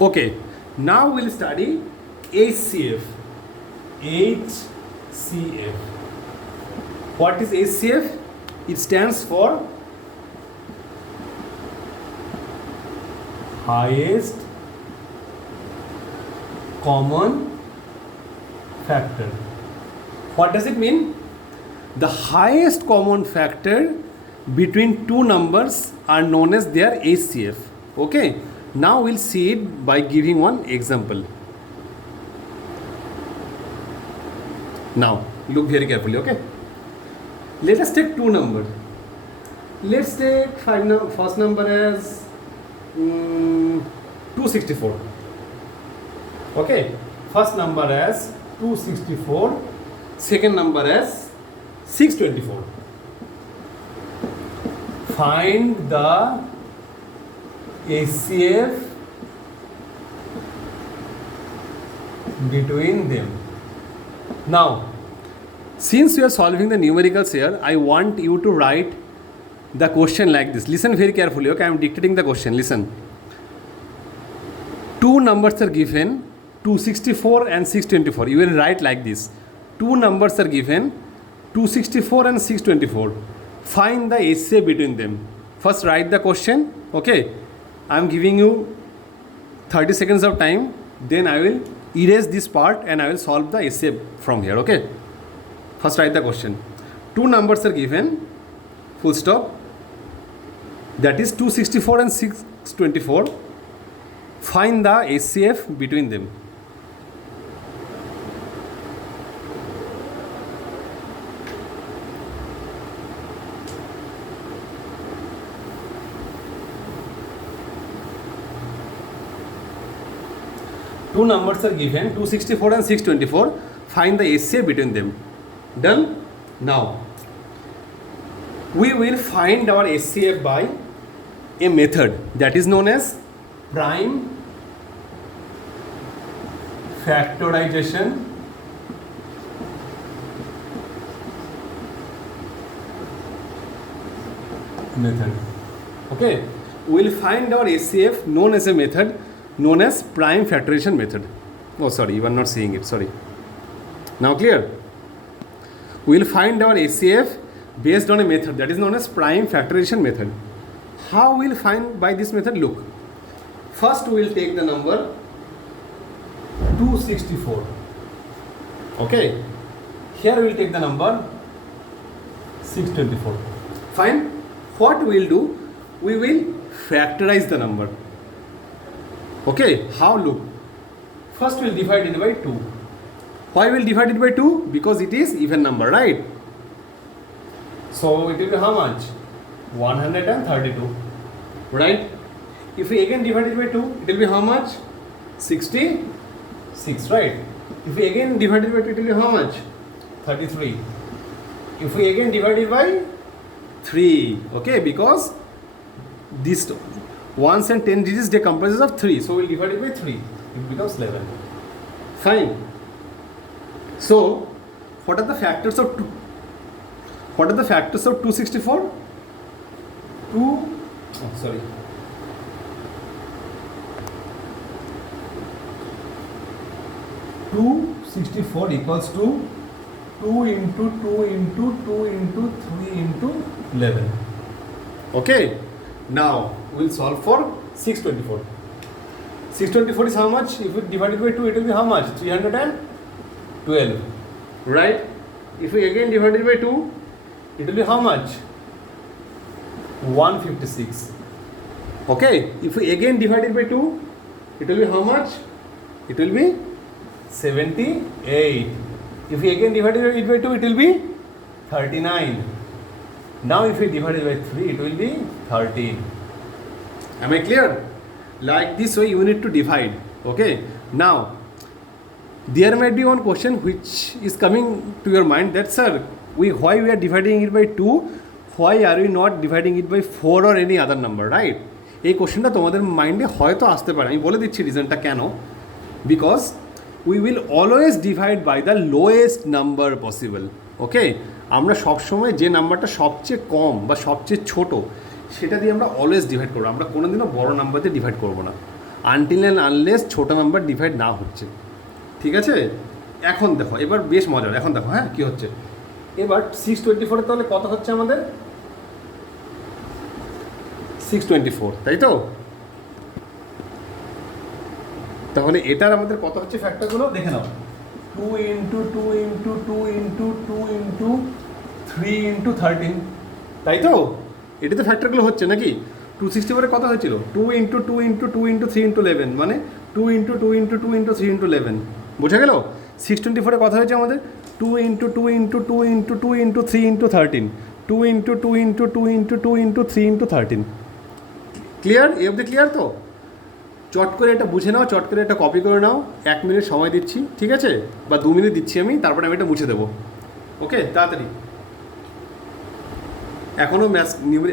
Okay, now we'll study HCF. HCF. What is HCF? It stands for highest common factor. What does it mean? The highest common factor between two numbers are known as their HCF. Okay, now we'll see it by giving one example. Now look very carefully. Okay, let us take two numbers. Let's take first number as 264. Okay, first number as 264, second number as 624. Find the HCF between them. Now, since you are solving the numericals here, I want you to write the question like this. Listen very carefully. Okay, I am dictating the question. Listen. Two numbers are given, 264 and 624. You will write like this. Two numbers are given, 264 and 624. Find the HCF between them. First write the question. Okay, I am giving you 30 seconds of time. Then I will erase this part and I will solve the HCF from here. Okay, first write the question. Two numbers are given, full stop. That is 264 and 624. Find the HCF between them. Two numbers are given, 264 and 624. Find the HCF between them. Done? Now, we will find our HCF by a method that is known as prime factorization method. Okay, we will find our HCF known as a method known as prime factorization method. Oh, sorry, you are not seeing it. Sorry. Now clear? We will find our HCF based on a method that is known as prime factorization method. How we will find by this method? Look. First we will take the number 264. Okay. Here we will take the number 624. Fine. What we will do? We will factorize the number. Okay. How? Look. First we will divide it by 2. Why we will divide it by 2? Because it is even number, right? So it will be how much? 132. Right? If we again divide it by 2, it will be how much? 66, right? If we again divide it by 2, it will be how much? 33. If we again divide it by 3, okay, because this ones and 10 digits, they comprises of 3, so we will divide it by 3. It becomes 11. Fine. So, what are the factors of 2? What are the factors of 264? 264 equals to 2 into 2 into 2 into 3 into 11. Okay. Now we will solve for 624. 624 is how much? If we divide it by 2, it will be how much? 312. Right? If we again divide it by 2, it will be how much? 156. Okay. If we again divide it by 2, it will be how much? It will be 78. If we again divide it by 2, it will be 39. Now if we divide it by 3, it will be 13. Am I clear? Like this way you need to divide. Okay. Now, there might be one question which is coming to your mind that, sir, why we are dividing it by 2? Why are we not dividing it by 4 or any other number, right? এই কোশ্চেনটা তোমাদের মাইন্ডে হয়তো আসতে পারে, আমি বলে দিচ্ছি রিজনটা কেন। Because we will always divide by the lowest number possible. Okay, আমরা সবসময় যে নাম্বারটা সবচেয়ে কম বা সবচেয়ে ছোট সেটা দিয়ে আমরা অলওয়েজ ডিভাইড করবো, আমরা কোনোদিনও বড় নাম্বার দিয়ে ডিভাইড করবো না। আনটিল অ্যান্ড আনলেস ছোটো নাম্বার ডিভাইড না হচ্ছে, ঠিক আছে? এখন দেখো, এবার বেশ মজার, এখন দেখো হ্যাঁ কী হচ্ছে। এবার 624 তাহলে কত হচ্ছে আমাদের? 624, তাই তো? তাহলে এটার আমাদের কত হচ্ছে ফ্যাক্টরগুলো দেখে নাও। 2 into 2 into 2 into 2 into 3 into 13, তাই তো? এটা তো ফ্যাক্টরগুলো হচ্ছে নাকি? 264 কত হয়েছিল? 2 ইন্টু 2 ইন্টু 2 ইন্টু 3 ইন্টু 11, মানে 2 ইন্টু 2 ইন্টু 2 ইন্টু 3 ইন্টু 11, বোঝা গেল? 624 কত হয়েছে আমাদের? 2 into 2 into 2 into 2 into 3 into 13, 2 into 2 into 2 into 2 into 3 into 13। Clear? এই অবধি ক্লিয়ার তো? চট করে এটা বুঝে নাও, চট করে এটা কপি করে নাও। 1 মিনিট সময় দিচ্ছি, ঠিক আছে? বা 2 মিনিট দিচ্ছি আমি, তারপরে আমি এটা মুছে দেবো। ওকে, তাড়াতাড়ি।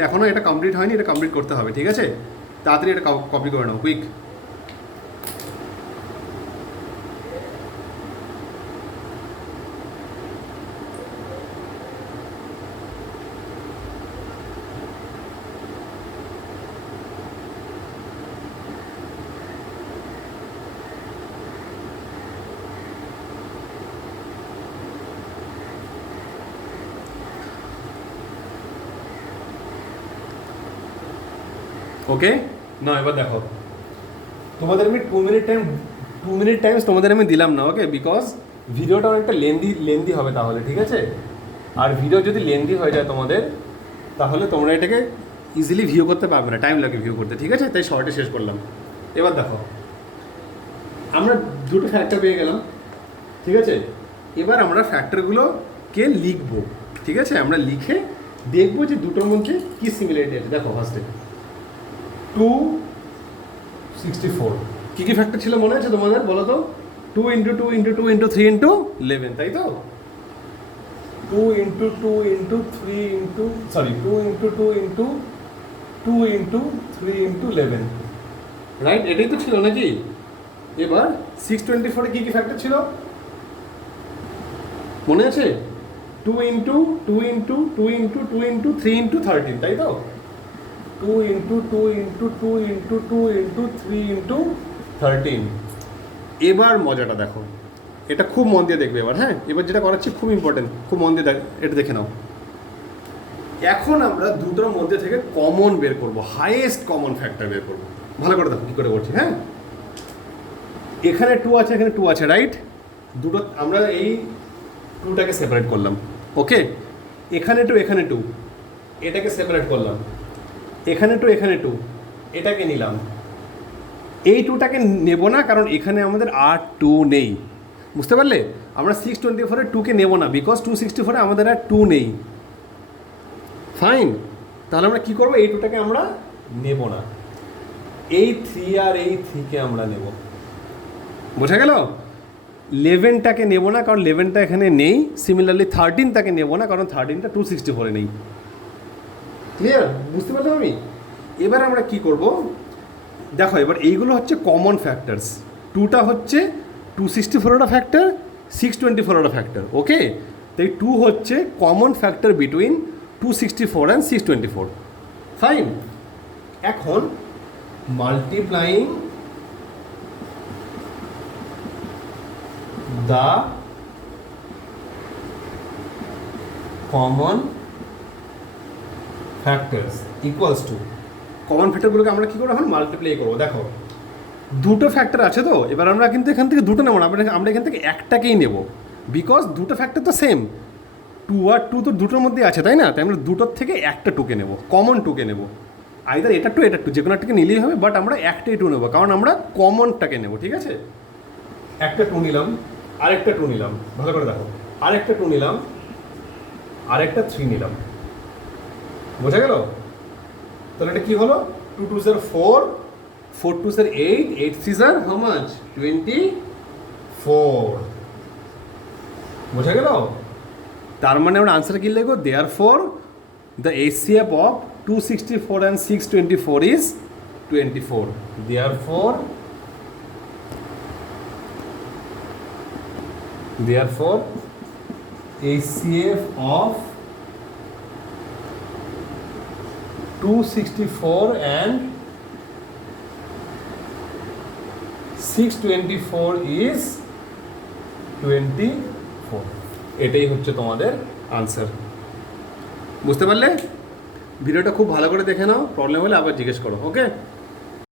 এখনও এটা কমপ্লিট হয়নি, এটা কমপ্লিট করতে হবে, ঠিক আছে? তাড়াতাড়ি এটা কপি করে নাও, কুইক। ওকে না, এবার দেখো, তোমাদের আমি 2 মিনিট টাইমস তোমাদের আমি দিলাম না, ওকে? বিকজ ভিডিওটা অনেকটা লেন্দি হবে তাহলে, ঠিক আছে? আর ভিডিও যদি লেন্দি হয়ে যায় তোমাদের, তাহলে তোমরা এটাকে ইজিলি ভিউ করতে পারবে না, টাইম লাগে ভিউ করতে, ঠিক আছে? তাই শর্টে শেষ করলাম। এবার দেখো, আমরা দুটো ফ্যাক্টর পেয়ে গেলাম, ঠিক আছে? এবার আমরা ফ্যাক্টরগুলোকে লিখবো, ঠিক আছে? আমরা লিখে দেখবো যে দুটোর মধ্যে কী সিমিলারিটি আছে। দেখো ফার্স্টে 264 কী কী ফ্যাক্টর ছিল মনে আছে তোমাদের? বলো তো। 2 ইন্টু 2 ইন্টু 2 ইন্টু 3 ইন্টু 11, তাই তো? 2 into 2 into 3 into 2 into 2 into 2 into 3 into 11, right? এটাই তো ছিল নাকি? এবার 624 কী কী ফ্যাক্টর ছিল মনে আছে? 2 into 2 into 2 into 2 into 3 into 13, তাই তো? 2 into 2 into 2 into 2 into 3 into 13। এবার মজাটা দেখো, এটা খুব মন দিয়ে দেখবে এবার, হ্যাঁ? এবার যেটা করাচ্ছি খুব ইম্পর্টেন্ট, খুব মন দিয়ে এটা দেখে নাও। এখন আমরা দুটোর মধ্যে থেকে কমন বের করব, হাইয়েস্ট কমন ফ্যাক্টর বের করব। ভালো করে দেখো কী করে করছি, হ্যাঁ? এখানে 2 আছে, এখানে 2 আছে, রাইট? দুটো আমরা এই 2টাকে সেপারেট করলাম, ওকে? এখানে 2, এখানে 2, এটাকে সেপারেট করলাম। এখানে 2, এখানে 2, এটাকে নিলাম। এই 2টাকে নেব না, কারণ এখানে আমাদের আর 2 নেই, বুঝতে পারলে? আমরা 624 2কে নেব না, বিকজ 264 আমাদের আর 2 নেই। ফাইন, তাহলে আমরা কী করবো? এই 2টাকে আমরা নেব না, এই 3 আর এই 3কে আমরা নেব, বোঝা গেল? 11টাকে নেব না, কারণ 11টা এখানে নেই। সিমিলারলি 13টাকে নেব না, কারণ 13টা 264 নেই। ক্লিয়ার? বুঝতে পারলাম আমি? এবার আমরা কি করব দেখো, এবার এইগুলো হচ্ছে কমন ফ্যাক্টরস। 2টা হচ্ছে 264 ফ্যাক্টর, 624 ফ্যাক্টর, ওকে? তাই 2 হচ্ছে common factor between 264 and 624। Fine, এখন multiplying the common factors equals to, common ফ্যাক্টরগুলোকে আমরা কী করবো এখন? মাল্টিপ্লাই করবো। দেখো দুটো ফ্যাক্টর আছে তো, এবার আমরা কিন্তু এখান থেকে দুটো নেবো না, আমরা এখান থেকে একটাকেই নেব, বিকজ দুটো ফ্যাক্টর তো সেম। 2 আর 2 তো দুটোর মধ্যে আছে, তাই না? তাই আমরা দুটোর থেকে একটা 2কে নেব, কমন 2কে নেব। আইদার এটা 2 এটা 2, যে কোনো একটাকে নিলেই হবে, বাট আমরা একটাই 2 নেবো, কারণ আমরা কমনটাকে নেব, ঠিক আছে? একটা 2 নিলাম, আরেকটা 2 নিলাম, ভালো করে দেখো, আরেকটা 2 নিলাম, আরেকটা 3 নিলাম, বোঝা গেল? তাহলে এটা কি হলো? 2 2s are 4, 4 2s are 8, 8 3s are how much? 24, বোঝা গেল? তার মানে আমরা আনসার কি লিখবো? therefore the HCF of 264 and 624 is 24. Therefore HCF of 264 and 624 is 24, এটাই হচ্ছে তোমাদের আনসার। বুঝতে পারলে? ভিডিওটা খুব ভালো করে দেখে নাও, প্রবলেম হলে আবার জিজ্ঞেস করো। ওকে।